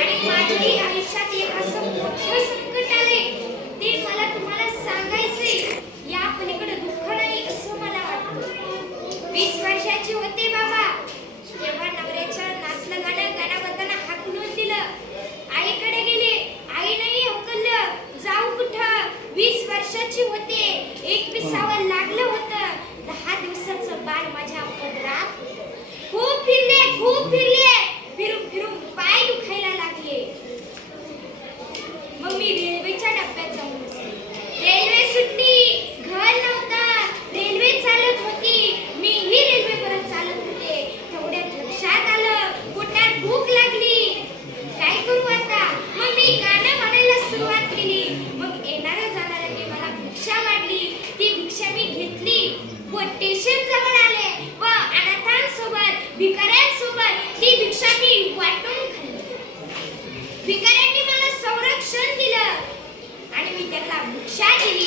आणि माझ्याही आयुष्यात एक असं मोठं संकट आले ते मला तुम्हाला सांगायचंय. या पलीकडे दुःख नाही असं मला वाटतं. 20 वर्षाची होते बाबा तेव्हा नवऱ्याच्या नाचलं गाणं गाण्याबद्दल हाकलून दिलं. आईकडे गेले, आईनेही हकललं. जाऊ कुठं? 20 वर्षाची होते, 21 लागलं होतं. 10 दिवसाचं बाळ माझ्या पदरात होतं. खूप फिरले, फिरून फिरून पाय दुखायला लागले. मग मी रेल्वेच्या डब्यात जाऊन बसले. रेल्वे सुटली, घर नव्हता, रेल्वे चालत होती, मीही रेल्वेवरच चालत होते. तेवढ्यात लक्षात आलं पोटात भूक लागली. काय करू आता? मग मी गाणं म्हणायला सुरुवात केली. मग येणाऱ्या जाणाऱ्यांनी मला भिक्षा मागली. ती भिक्षा मी घेतली व स्टेशन जवळ आले व अनाथांसोबत, भिकाऱ्यांसोबत ती भिक्षा मी वाटून खाल्ली. भिकाऱ्यांनी मला संरक्षण दिलं आणि मी त्यांना भिक्षा दिली.